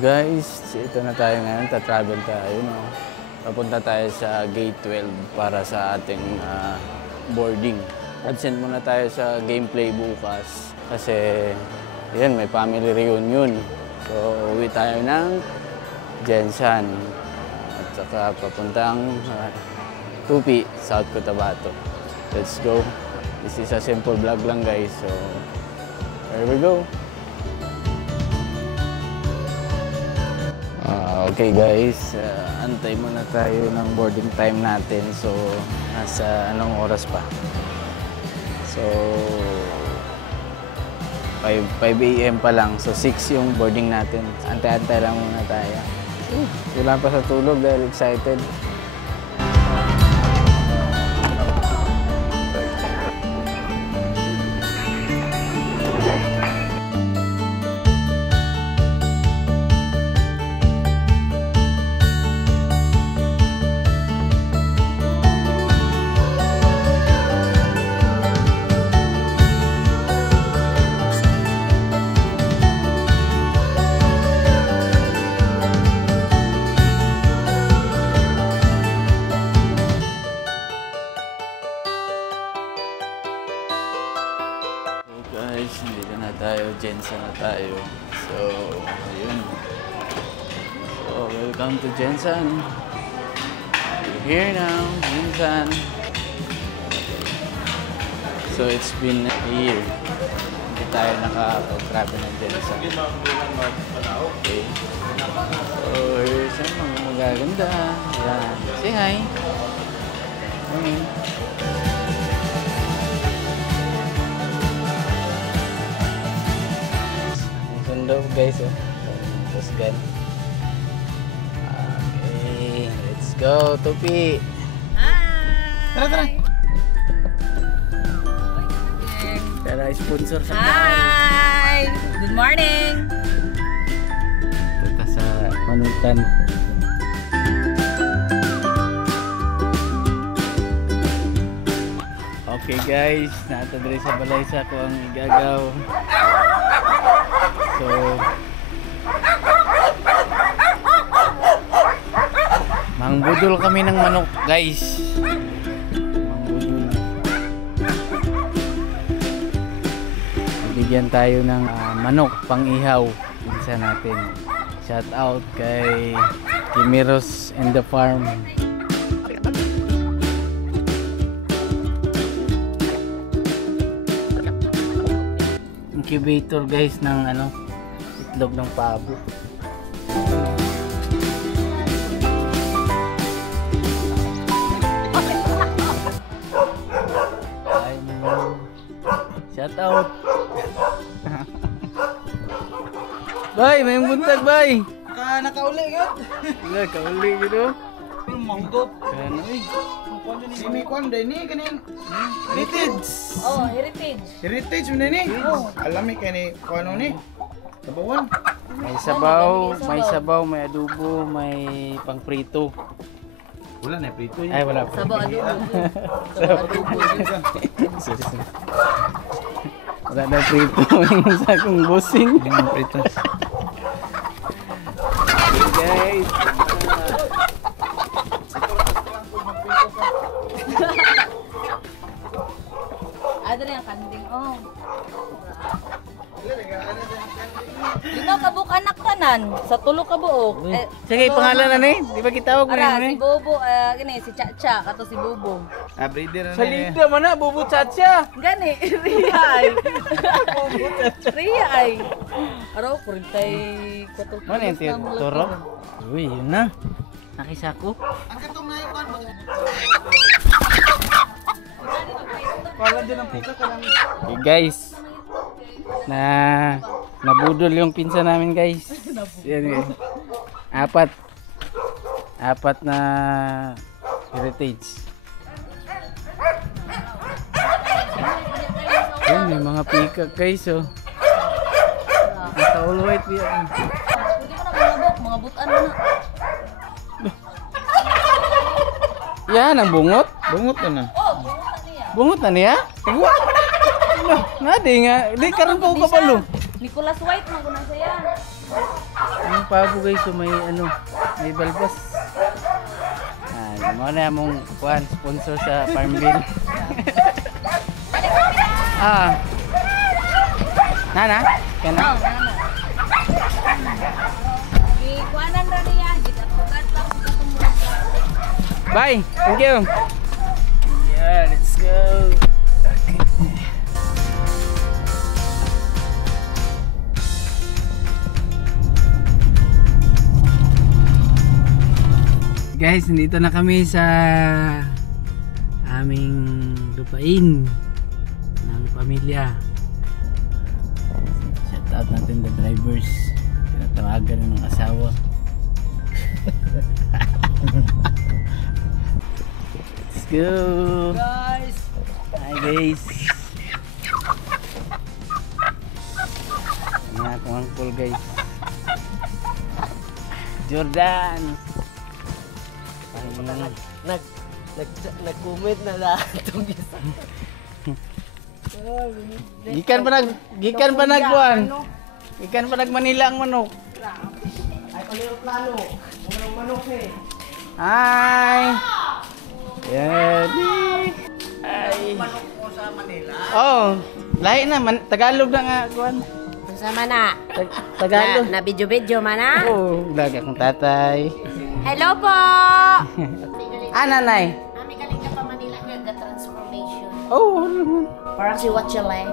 Guys, ito na tayo ngayon, tatravel tayo, no? Papunta tayo sa Gate 12 para sa ating boarding. Absent muna tayo sa gameplay bukas kasi yan, may family reunion. So, uwi tayo ng Jensan at saka papuntang Tupi, South Cotabato. Let's go. This is a simple vlog lang, guys. So, here we go. Okay guys, antay muna tayo ng boarding time natin. So, nasa anong oras pa? So, 5 AM pa lang. So, 6 yung boarding natin. Antay-antay lang muna tayo. Wala pa sa tulog dahil excited. Guys, dito na tayo, Jensan na tayo. So, ayun. So, welcome to Jensan. We're here now, Jensan. So, it's been a year. Hindi tayo nakapag-travel ng Jensan. Okay. So, here's yung mga magaganda. Yan. Say hi. Morning. Guys, terus gan. Okay, let's go, Tupi. Tara, tara. Tara, sponsor sa Hi! Good morning! Kita sa Manutan. Okay guys, natadre sa balay sa ko ang igagaw. So, mangbudol kami ng manok, guys. Mangbudol. Bigyan tayo ng manok pang ihaw. Pinsa natin. Shout out kay Kimiros and the Farm. Incubator guys ng itlog ng pabo. Shout out. Bay, may buntag bay. Nakauli yun. Wala, kauli gitu. Yung manggop. Ano eh. Simi kwan din ni kanin. Heritage. Oh, heritage. Heritage mo ni. Alami kay ni kuano ni. Sabawan. May sabaw, may adobo, may pangprito. Wala na prito Ay, wala pa. Sabaw adobo. Sabaw adobo. Wala na prito yung sa akong bossing. Prito. Guys. Ada rin ang kanding. Oh. Dino kabuk anak tanan sa tulo ka buok. Sige, pangalan na ni. Di ba kitawag mo Ara, na si Bobo, gani si Chacha kato si Bobo. Breeder na. Salida man na, Bobo Chacha. Gani, Ria ay. Ria ay. Araw, kurintay kato. Ano yung turo? Uy, yun na. Nakisako. Ang katong na yung kwan. Okay guys, nabudol yung pinsa namin guys. Yan, apat na heritage. Yan, may mga peacock guys oh. All white yan. Pwede mo na mga butan mo na. Yan ang bungot. Bungot na. Oh, bunga niya. Bungot na niya? Nga di nga. Di karon ko kabalo. Nicholas White mo kunan saya. pabo guys, so may ano, may balbas. Mo na mong kuan sponsor sa Farmville. Nana, kana? Oh, nana. Ikuanan ra niya, gidatugan lang sa tumulong. Bye. Thank you. Yeah, let's go. Guys, nandito na kami sa aming lupain ng pamilya. Shout out natin the drivers. Tinatawagan ng asawa. Let's go! Guys! Hi guys! Mga akong uncle guys. Jordan! Nag-comment na lahat itong isa. Gikan pa nagkuan. Gikan pa nag Manila ang manok. Ay, pala plano. Mga manok eh. Hi. Yadi. Ay. Manok ko sa Manila. Oh, lahi na Tagalog na nga kuan. Sama na. Tagalog. Na video-video man na. Oh, lag akong tatay. Hello po. Nanay. Kami galing ka pa Manila nga transformation. Oh. Parang si Watchalay.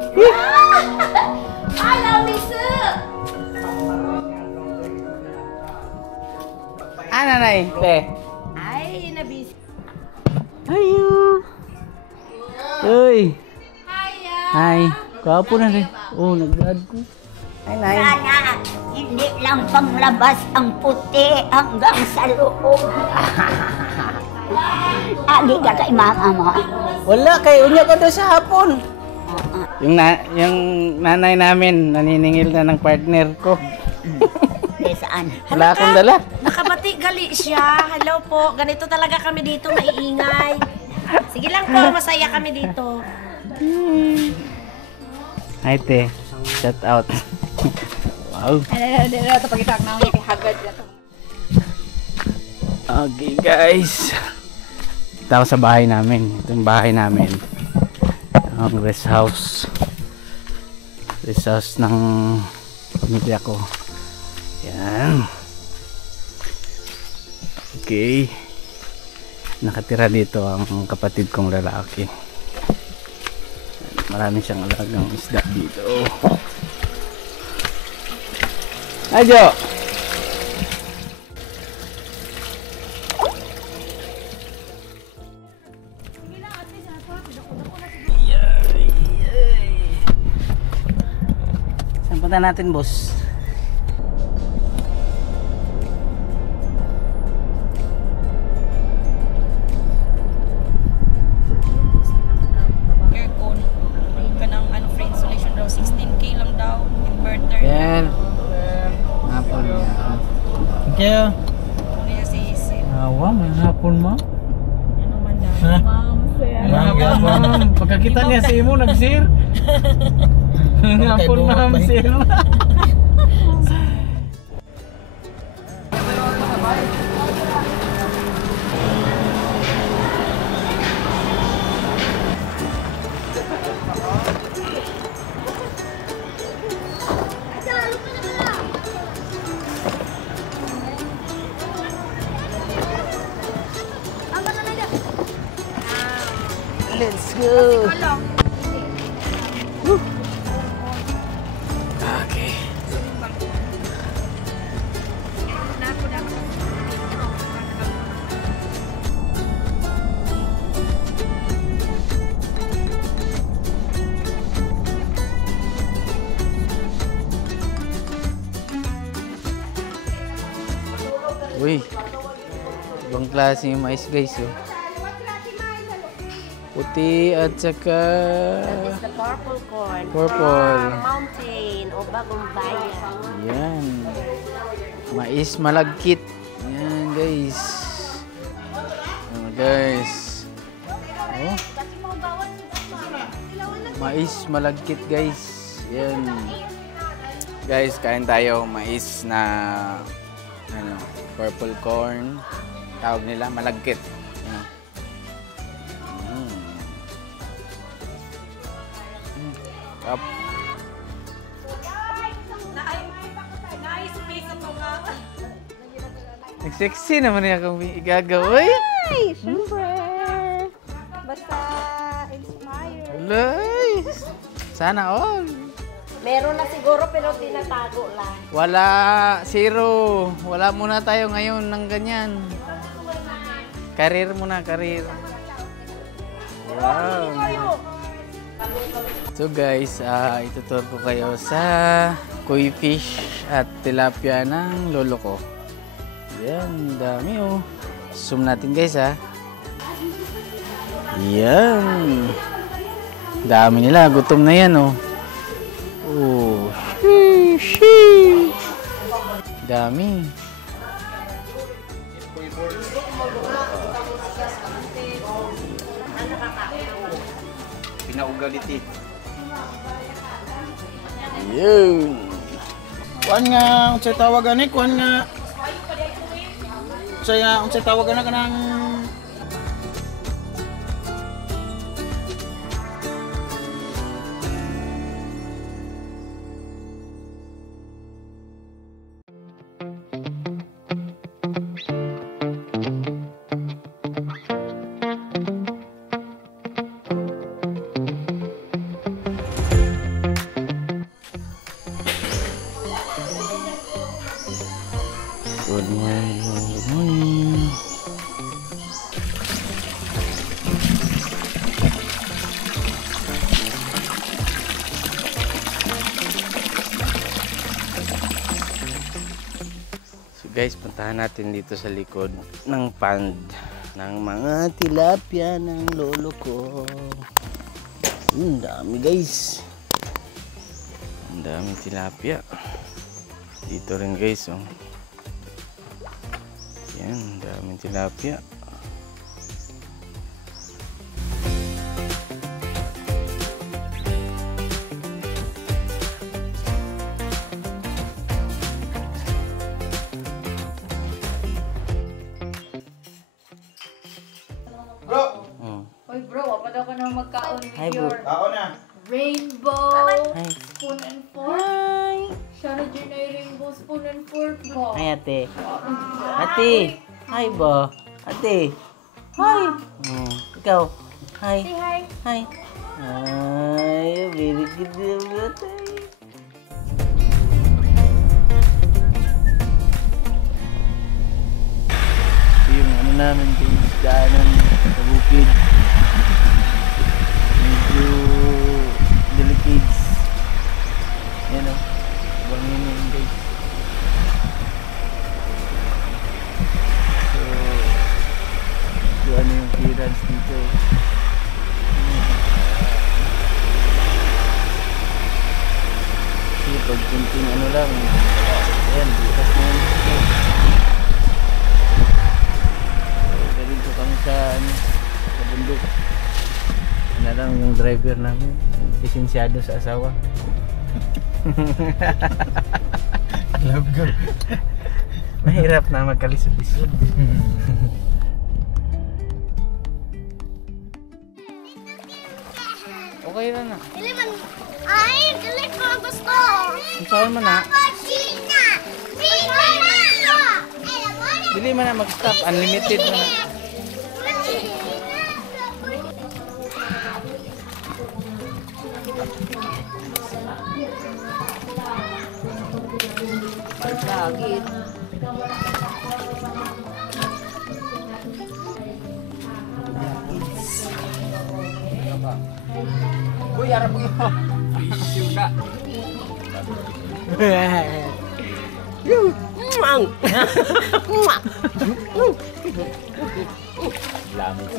Hello, Misu. Nanay. Te. Ay, nabis. Ayo. Uy. Hiya. Hi. Kapo na rin. Oh, nag-vlog ko. Hi, Nay. Sana hindi lang panglabas ang puti hanggang sa loob. Agi ka kay mama mo. Wala kay unya ko doon sa hapon. Yung nanay namin naniningil na ng partner ko. Saan? Wala akong dala. Nakabati gali siya. Hello po. Ganito talaga kami dito, maiingay. Sige lang po, masaya kami dito. Hi, te. Shout out. Wow. Okay, guys. Ito ako sa bahay namin. Ito yung bahay namin. Ang rest house. Rest house ng pamilya ko. Yan. Okay. Nakatira dito ang kapatid kong lalaki. Marami siyang alagang isda dito. Ajo! Saan punta natin, boss? Aircon. Kanang ano free installation daw 16k lang daw inverter. Yan. Hapon yan. Thank you. Ano yung si Awa, may hapon mo. ano man daw. Ha? Ma'am, pagkakita niya si Imo, nag-share. Hapon, ma'am, share. Let's go. Woo. Okay. Uy, ibang klase yung mais guys oh. Puti at saka That is the purple corn. Purple. From mountain o bagong bayan. yan. Mais malagkit. Yan guys. Yan guys. Oh. Mais malagkit guys. Yan. Guys, kain tayo mais na Ano, purple corn. Tawag nila, malagkit. Ano. Up. Sexy naman yung akong igagawin. Ay, syempre. Basta inspired. Alay. Sana all. Meron na siguro pero tinatago lang. Wala, zero. Wala muna tayo ngayon ng ganyan. Karir muna, karir. Wow. So guys, itutur ko kayo sa koi fish at tilapia ng lolo ko. Yan, dami oh. Zoom natin guys ha. Yan. Dami nila, gutom na yan oh. Oh, sheesh. Dami. Pinaugaliti. Yun. Kuan nga, unsay tawagan ni? Kuan nga. Unsay tawagan na kanang Good morning, good morning. So guys, puntahan natin dito sa likod ng pond ng mga tilapia ng lolo ko. Ang dami guys. Ang dami tilapia. Dito rin guys oh. Yan, daming tilapia. Bro, Hoy bro, apa daw ka na magkaon with Hi, bro. your ako na. rainbow Hi. spoon and fork? Sana dyan ay rainbow spoon and fork mo. Hi, ate. Ate. Hi ba? Ate. Hi. Ikaw. Hi. Say hi. Hi. Ay, very good ate. Yung ano namin, daanan sa bukid. Medyo delicate. Yan o. Bangin yun guys. So, ano yung clearance dito. Kasi pag kunting ano lang, ayan, bukas na yun. So, dito kami sa, sa bundok. Na lang yung driver namin, lisensyado sa asawa. Love go. Mahirap na magkalisod-lisod. Okay na na. Dili man. Ay, dili ko gusto. Saan mo na? Sina. Sina. Dili man na mag-stop. Unlimited na na. Lagi. Uy, arap mo yun. Siyuda. Lamig.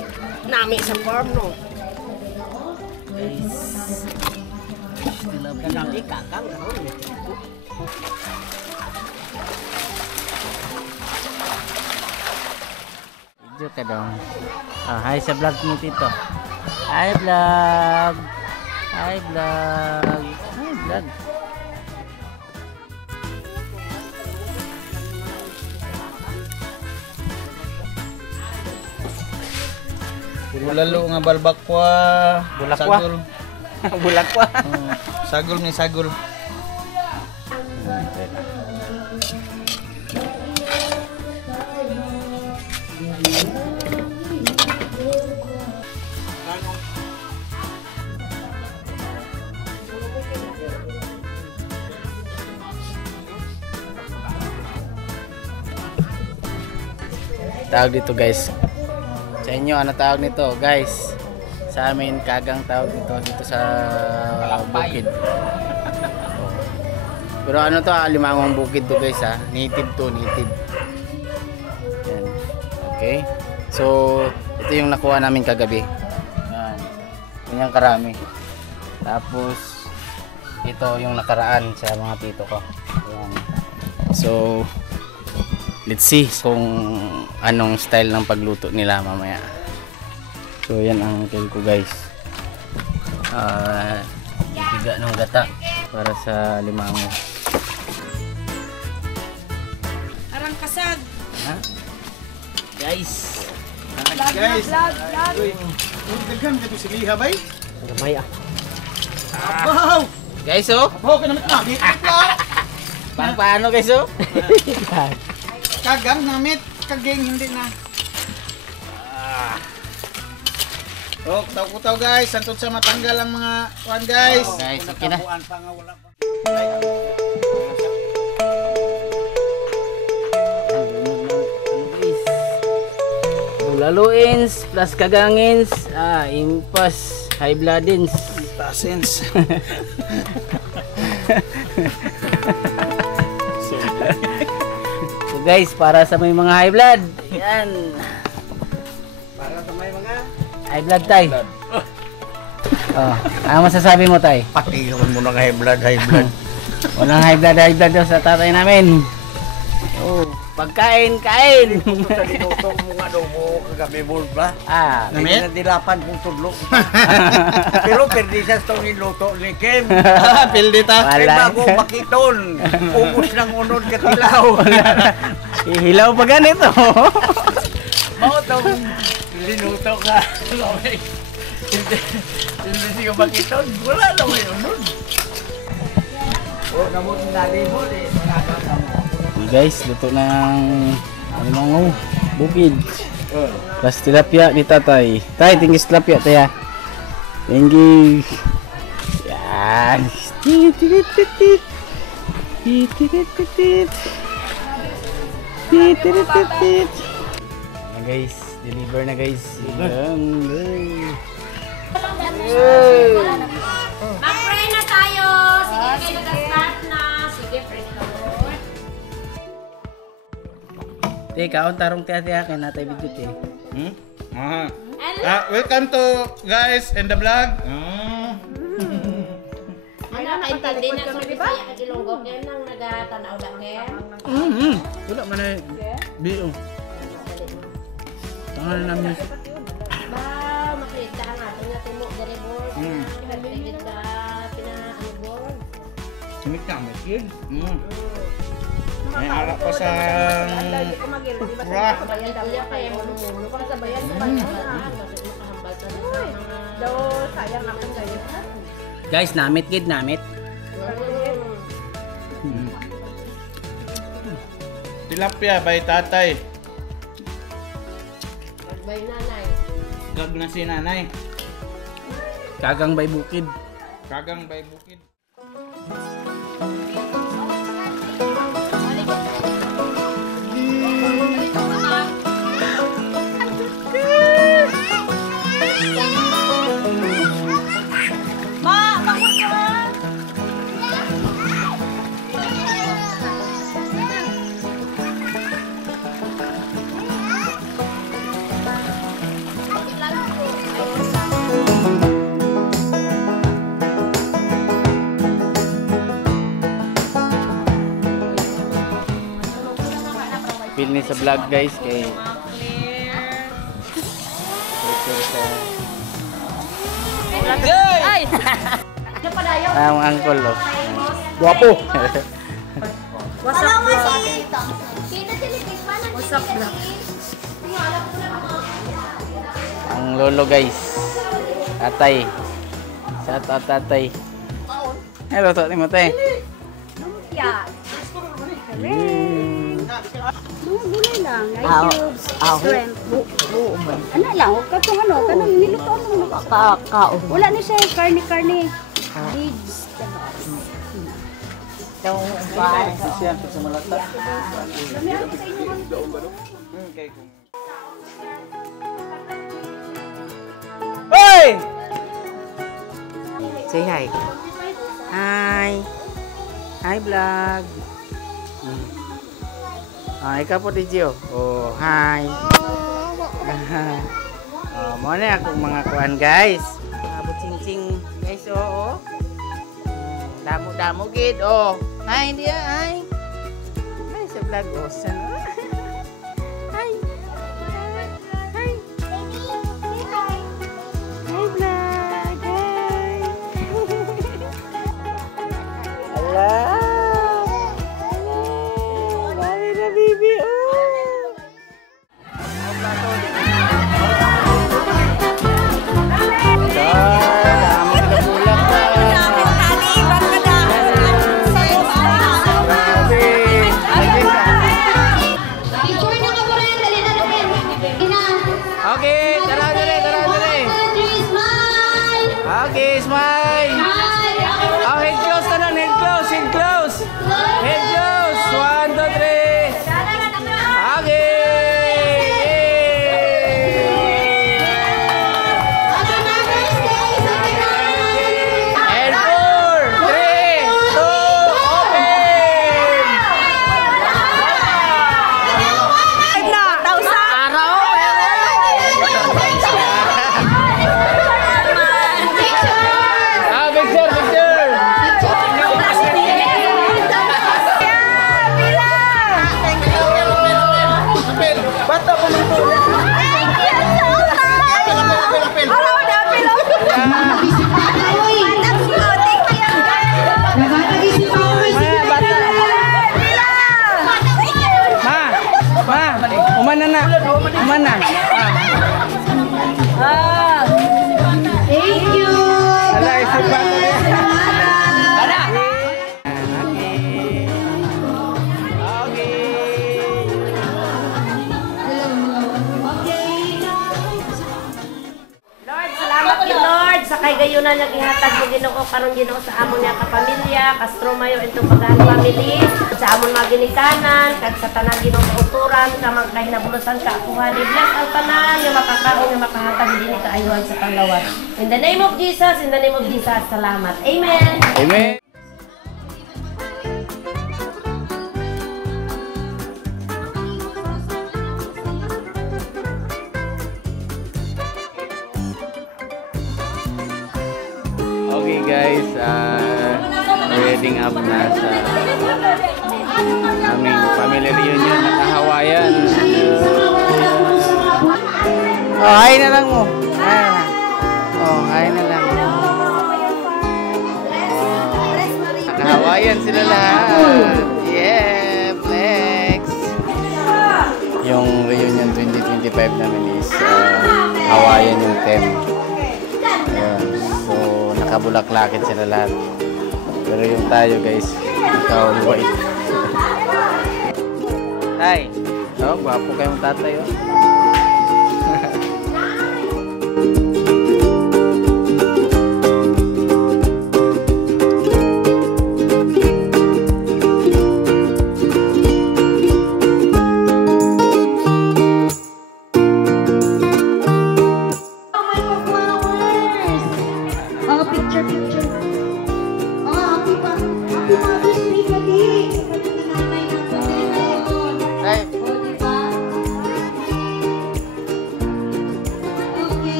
Nami sa farm no. Kadang ikakang karon. Video ka daw. Hi sa vlog mo tito. Hi vlog. Hi vlog. Hi vlog. Bulalo nga balbakwa. Bulakwa. Sagol. Bulakwa. Sagol ni sagol. Tawag dito guys. Sa inyo, ano tawag nito guys? Sa amin, kagang tawag dito sa bukid. Pero ano to, Alimangong bukid to guys ha. Native to, native. Yan. Okay. So, ito yung nakuha namin kagabi. Yan. Yan karami. Tapos, ito yung nakaraan sa mga tito ko. Yan. So, let's see kung anong style ng pagluto nila mamaya. So yan ang uncle ko guys. Ipiga ng gata para sa limango. Arang kasag. Ha? Guys. Guys. Uy, daghan ka sige habay. Gamay ah. Wow! Guys oh. Abaw ka naman na. Pang paano guys oh? Kagang namit, kaging hindi na. Oh, kutaw guys, santod sa matanggal ang mga kuan guys. Guys, okay na. Bulaluins plus kagangins, impas, high bloodins. Pasens. So guys, para sa may mga high blood, yan. Para sa may mga High blood tay. Oh, ano masasabi mo tay? Patihon mo na high blood, high blood. Walang high blood daw sa tatay namin. Oh, pagkain, kain. sa linuto mo nga daw mo kagabi mo ba? Namit? Hindi na dilapan kung tudlo. Pero perdisas itong niluto ni Kim. Pildi ta. Ay Wala. bago makiton. Ubus ng unod katilaw. Ihilaw pa ganito. Mao itong linuto ka. Hindi siya makiton. Wala naman yun nun. O, namot na mo eh. Okay guys, luto ng alimango, bukid. Plus tilapia ni tatay. Tay, tingis tilapia tay. Thank you. Yan. Titititit. Titititit. Titititit. Na guys, deliver na guys. Yan. Mag-pray na tayo. Sige, kayo nag-start na. Sige, pray ka Lord. Teka, tarong tiya-tiya kay natay video te. Welcome to guys in the vlog. Ano, kaintindi na sa Bisaya at Ilonggo. Kaya nang nagatanaw da Ken. Wala man ay bio. Tangan namin. Ba, makita ang ating natimo dari board. Ibaligid sa pinaano board. Simik na, may kid. May harap pa sa pura. Bayan kuya kaya mo para sa bayan sa bayan. Makahambal sa mga Daw, sayang naman kayo. Guys, namit gid namit. Tilapia by tatay. Bay nanay. Gag na si nanay. Kagang bay bukid. Kagang by bukid. Feel ni sa vlog guys kay Ay! Ano pa dayo? ang angkol lo. Guwapo. What's up, bro? What's up, bro? Ang lolo guys. Tatay. Shout out tatay. Hello, to mo te. Yeah. Mga gulay lang. Cubes, shrimp. Ano lang, huwag ka itong ano, kanang niluto mo. Kakao. Wala na siya, karne-karne. Beads. Hoy! Say hi. Hi. Hi, vlog. Ikaw po, Digio. Oh, hi. Mo na akong mga kuan, guys. Butsing-tsing, guys, oh. Damo-damo, gid, oh. Hi, dia, hi. Hi, sa vlog, oh. Hi. Hi. Hi, vlog. Hi. Hello. Dami na, baby, oh. Okay, tara dali. Okay, smile. Oh, head close na nun, head close. Head close. 1, 2, 3. Okay. And 4, 3, 2, open. Umana. Thank you! Ala, isip pa ko rin. Lord, salamat kay Lord sa kay gayunan nga gihatag mo Ginoo karon Ginoo sa amon nga kapamilya, Castro Mayo into Pagano family, sa amon mga ginikanan, kag sa tanan Ginoo sa uturan, ka magkahinabulosan ka kuha ni bless ang tanan nga makakaon nga makahatag dinhi kaayuhan sa panglawat. In the name of Jesus, salamat. Amen. Amen. Okay guys, wedding up na sa aming family reunion at Hawaiian. Oh, hi na lang mo. Hi na lang. Hawaiian sila lahat. Yeah, flex. Yung reunion 2025 namin is Hawaiian yung theme. Ayan. So, nakabulaklakit sila lahat. Pero yung tayo guys, all white. Hi. Oh, gwapo kayong tatay oh.